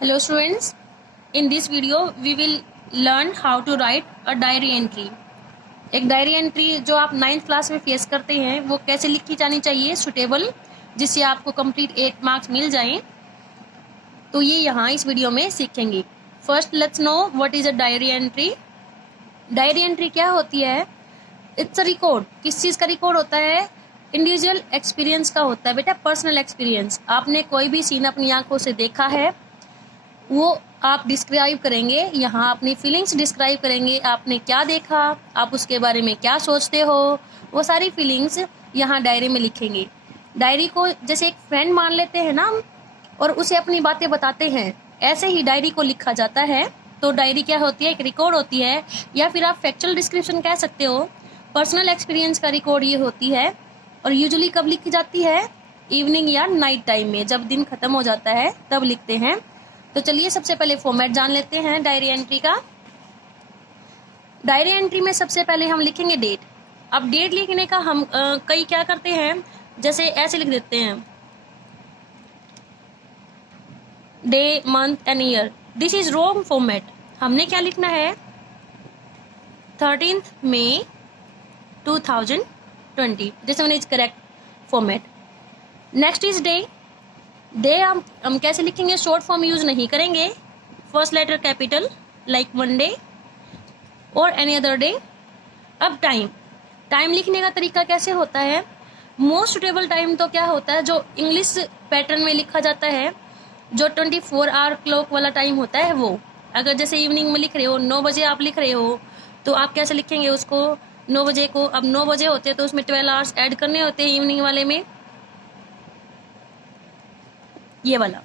Hello students, in this video we will learn how to write a diary entry. एक diary entry जो आप 9th class में face करते हैं वो कैसे लिखी जानी चाहिए सुटेबल, जिससे आपको कंप्लीट 8 मार्क्स मिल जाएं, तो ये यहाँ इस वीडियो में सीखेंगे. First let's know what is a diary entry. Diary entry क्या होती है? It's a record. किस चीज़ का रिकॉर्ड होता है? इंडिविजुअल एक्सपीरियंस का होता है बेटा, पर्सनल एक्सपीरियंस. आपने कोई भी सीन अपनी आंखों से देखा है वो आप डिस्क्राइब करेंगे, यहाँ अपनी फीलिंग्स डिस्क्राइब करेंगे. आपने क्या देखा, आप उसके बारे में क्या सोचते हो, वो सारी फीलिंग्स यहाँ डायरी में लिखेंगे. डायरी को जैसे एक फ्रेंड मान लेते हैं ना और उसे अपनी बातें बताते हैं, ऐसे ही डायरी को लिखा जाता है. तो डायरी क्या होती है? एक रिकॉर्ड होती है, या फिर आप फैक्चुअल डिस्क्रिप्शन कह सकते हो. पर्सनल एक्सपीरियंस का रिकॉर्ड ये होती है. और यूजुअली कब लिखी जाती है? इवनिंग या नाइट टाइम में, जब दिन खत्म हो जाता है तब लिखते हैं. तो चलिए सबसे पहले फॉर्मेट जान लेते हैं डायरी एंट्री का. डायरी एंट्री में सबसे पहले हम लिखेंगे डेट. अब डेट लिखने का हम कई क्या करते हैं, जैसे ऐसे लिख देते हैं day, month and year. This is wrong format. हमने क्या लिखना है? 13th May 2020. This one is correct format. Next is day. Day हम कैसे लिखेंगे? शॉर्ट फॉर्म यूज नहीं करेंगे. First letter capital like one day और एनी अदर डे. अब टाइम. टाइम लिखने का तरीका कैसे होता है? मोस्ट सुटेबल टाइम तो क्या होता है, जो इंग्लिश पैटर्न में लिखा जाता है, जो 24 आवर क्लॉक वाला टाइम होता है वो. अगर जैसे इवनिंग में लिख रहे हो, 9 बजे आप लिख रहे हो, तो आप कैसे लिखेंगे उसको? 9 बजे को, अब 9 बजे होते हैं तो उसमें 12 आवर्स ऐड करने होते हैं इवनिंग वाले में, ये वाला.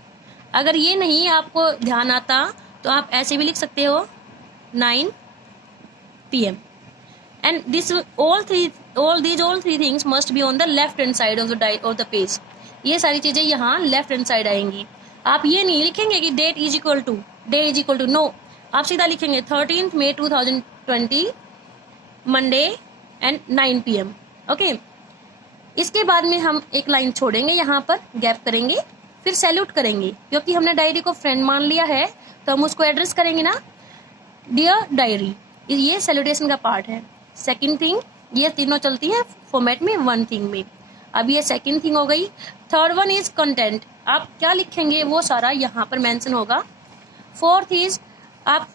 अगर ये नहीं आपको ध्यान आता तो आप ऐसे भी लिख सकते हो 9 PM. And this all three things must be on the left hand side of the page. ये सारी चीजें यहाँ लेफ्ट हैंड साइड आएंगी. आप ये नहीं लिखेंगे कि date is equal to no. आप सीधा लिखेंगे 13th May 2020 Monday and 9 PM. Okay. इसके बाद में हम एक लाइन छोड़ेंगे, यहाँ पर गैप करेंगे, फिर सैल्यूट करेंगे. क्योंकि हमने डायरी को फ्रेंड मान लिया है तो हम उसको एड्रेस करेंगे ना, डियर डायरी. ये सैल्यूटेशन का पार्ट है. सेकंड थिंग, ये तीनों चलती है फॉर्मेट में वन थिंग में. अब ये सेकंड थिंग हो गई. Third one is content. आप क्या लिखेंगे वो सारा यहाँ पर मेंशन होगा. फोर्थ इज आप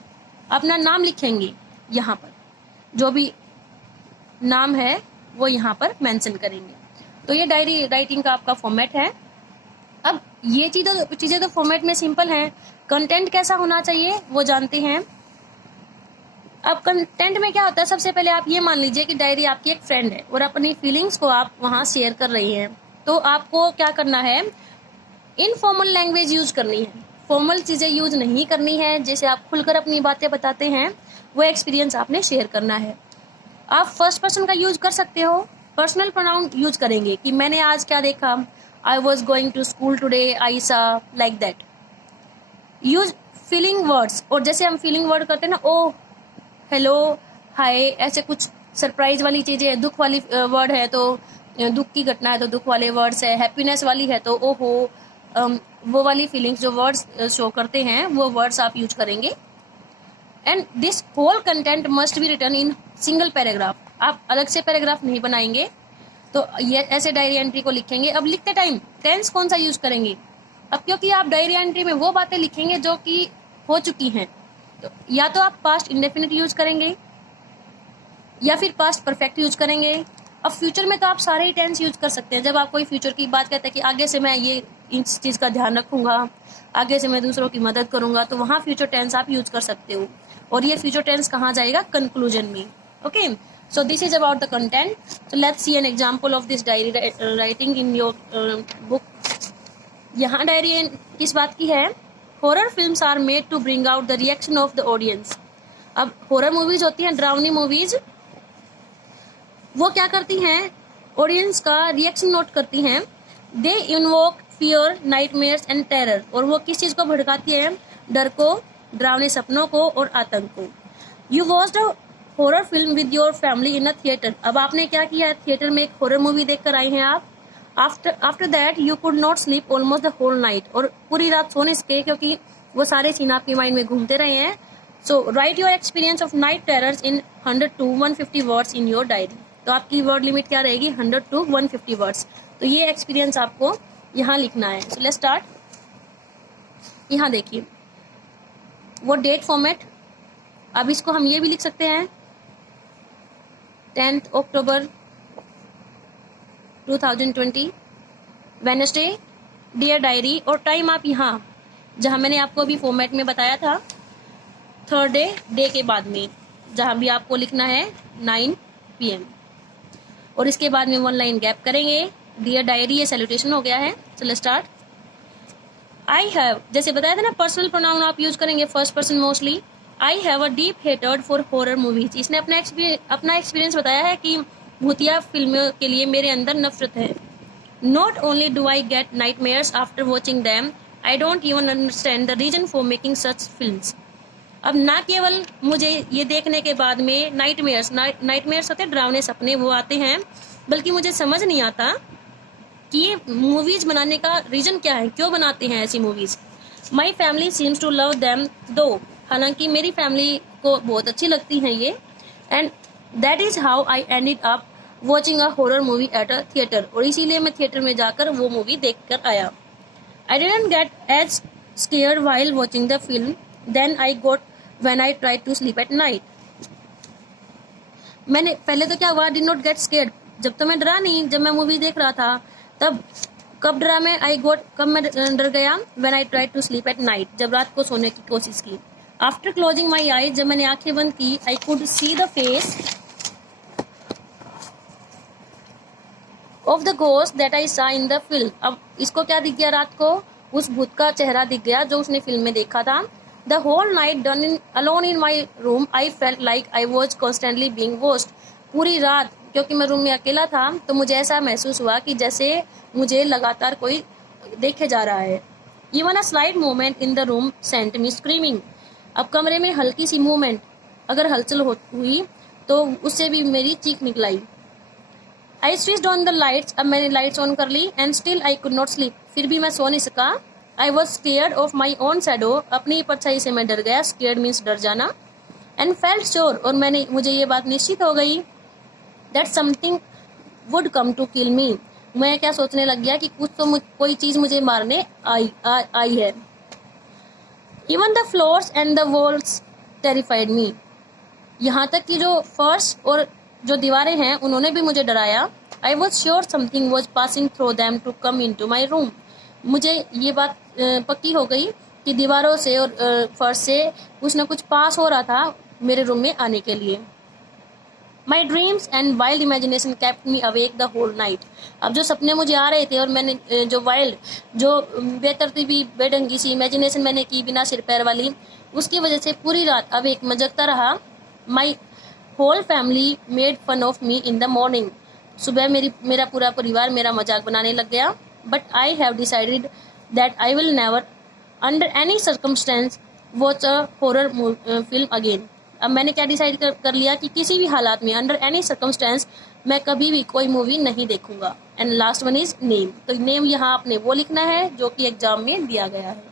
अपना नाम लिखेंगे, यहाँ पर जो भी नाम है वो यहाँ पर मेंशन करेंगे. तो ये डायरी राइटिंग का आपका फॉर्मेट है. अब ये चीजें तो फॉर्मेट में सिंपल हैं. कंटेंट कैसा होना चाहिए वो जानते हैं. अब कंटेंट में क्या होता है, सबसे पहले आप ये मान लीजिए कि डायरी आपकी एक फ्रेंड है और अपनी फीलिंग्स को आप वहाँ शेयर कर रही हैं. तो आपको क्या करना है? इनफॉर्मल लैंग्वेज यूज करनी है, फॉर्मल चीजें यूज नहीं करनी है. जैसे आप खुलकर अपनी बातें बताते हैं वो एक्सपीरियंस आपने शेयर करना है. आप फर्स्ट पर्सन का यूज कर सकते हो. पर्सनल प्रोनाउन यूज करेंगे कि मैंने आज क्या देखा, I was going to school today, I saw, like that. Use feeling words. और जैसे हम फीलिंग वर्ड करते हैं ना, ओ, हेलो, हाय, ऐसे कुछ सरप्राइज वाली चीजें, दुख वाली वर्ड है तो दुख की घटना है तो दुख वाले वर्ड्स है, हैप्पीनेस वाली है तो ओहो, वो वाली फीलिंग्स जो वर्ड्स शो करते हैं वो वर्ड्स आप यूज करेंगे. And this whole content must be written in single paragraph. आप अलग से पैराग्राफ नहीं बनाएंगे. तो ये ऐसे डायरी एंट्री को लिखेंगे. अब लिखते टाइम टेंस कौन सा यूज करेंगे? अब क्योंकि आप डायरी एंट्री में वो बातें लिखेंगे जो कि हो चुकी हैं, तो या तो आप पास्ट इंडेफिनिट यूज करेंगे या फिर पास्ट परफेक्ट यूज करेंगे. अब फ्यूचर में तो आप सारे ही टेंस यूज कर सकते हैं. जब आप कोई फ्यूचर की बात करते हैं कि आगे से मैं ये इस चीज का ध्यान रखूंगा, आगे से मैं दूसरों की मदद करूंगा, तो वहां फ्यूचर टेंस आप यूज कर सकते हो. और ये फ्यूचर टेंस कहाँ जाएगा? कंक्लूजन में. Okay. So this is about the content. So let's see an example of this diary writing in your book. यहाँ डायरी किस बात की है? Horror films are made to bring out the reaction of the audience. अब horror movies होती हैं, ड्रावनी movies, वो क्या करती हैं? ऑडियंस का रिएक्शन नोट करती हैं. They invoke fear, nightmares and terror. और वो किस चीज को भड़काती है? डर को, डरावने सपनों को और आतंक को. You watched horror film with your family in a theatre. अब आपने क्या किया? थिएटर में एक हॉरर मूवी देखकर आए हैं आप. After that you could not sleep almost the whole night. और पूरी रात सो नहीं सके क्योंकि वो सारे सीन आपके माइंड में घूमते रहे हैं. So write your experience of night terrors in 100 to 150 words in your diary. तो आपकी वर्ड लिमिट क्या रहेगी? 100 to 150 वर्ड्स. तो ये एक्सपीरियंस आपको यहाँ लिखना है. So let's start. यहाँ देखिए वो डेट फॉर्मेट. अब इसको हम ये भी लिख सकते हैं 10th October 2020 Wednesday, dear diary. और टाइम आप यहाँ जहाँ मैंने आपको अभी फॉर्मेट में बताया था, थर्ड डे के बाद में जहाँ भी आपको लिखना है 9 PM. और इसके बाद में 1 लाइन गैप करेंगे. डियर डायरी ये सैल्यूटेशन हो गया है. So let's start. I have, जैसे बताया था ना, पर्सनल प्रोनाउन आप यूज करेंगे first person mostly. I have a deep hatred for horror movies. इसने अपना एक्सपीरियंस बताया है कि भूतिया फिल्मों के लिए मेरे अंदर नफरत है. Not only do I get nightmares after watching them, I don't even understand the reason for making such films. अब ना केवल मुझे ये देखने के बाद में नाइटमेयर्स होते हैं, डरावने सपने, वो आते हैं, बल्कि मुझे समझ नहीं आता कि ये मूवीज बनाने का रीजन क्या है, क्यों बनाते हैं ऐसी movies. My family seems to love them though. हालांकि मेरी फैमिली को बहुत अच्छी लगती हैं ये. And that is how I ended up watching a horror movie at a theatre. और इसीलिए मैं थिएटर में जाकर वो मूवी देख कर आया. I didn't get as scared while watching the film then I got when I tried to sleep at night. मैंने पहले तो क्या हुआ, डिड नॉट गेट स्केयर्ड, जब तो मैं डरा नहीं, जब मैं मूवी देख रहा था तब. कब डरा मैं? कब मैं डर गया? When I tried to sleep at night, जब रात को सोने की कोशिश की. आफ्टर क्लोजिंग माई आईज, जब मैंने आंखें बंद की, I could see the face of the ghost that I सा इन द फिल्म. अब इसको क्या दिख गया रात को? उस भूत का चेहरा दिख गया जो उसने फिल्म में देखा था. The whole night done in alone in my room, I felt like I was constantly being watched. पूरी रात क्योंकि मैं रूम में अकेला था तो मुझे ऐसा महसूस हुआ कि जैसे मुझे लगातार कोई देखे जा रहा है. Even a slight movement in the room sent me screaming. अब कमरे में हल्की सी मूवमेंट अगर हलचल हुई तो उससे भी मेरी चीख निकलाई. I switched on the lights. अब मैंने लाइट्स ऑन कर ली. And still I could not sleep. फिर भी मैं सो नहीं सका. I was scared of my own shadow. अपनी परछाई से मैं डर गया. स्केयर्ड मीन्स डर जाना. एंड फेल्ट श्योर, और मुझे ये बात निश्चित हो गई that something would come to kill me. मैं क्या सोचने लग गया कि कोई चीज मुझे मारने आई है. Even the floors and the walls terrified me. यहाँ तक कि जो फर्श और जो दीवारें हैं उन्होंने भी मुझे डराया. I was sure something was passing through them to come in to my room. मुझे ये बात पक्की हो गई कि दीवारों से और फर्श से कुछ न कुछ पास हो रहा था मेरे रूम में आने के लिए. My dreams and wild imagination kept me awake the whole night. अब जो सपने मुझे आ रहे थे और मैंने जो बेतरतीबी बेढंगी सी इमेजिनेशन मैंने की बिना सिर पैर वाली, उसकी वजह से पूरी रात अवेक मैं जगता रहा. My whole family made fun of me in the morning. सुबह मेरा पूरा परिवार मेरा मजाक बनाने लग गया. But I have decided that I will never under any circumstance watch a horror film again. अब मैंने क्या डिसाइड कर लिया कि किसी भी हालात में, अंडर एनी सर्कमस्टेंस, मैं कभी भी कोई मूवी नहीं देखूंगा. And last one is name. तो नेम यहाँ आपने वो लिखना है जो कि एग्जाम में दिया गया है.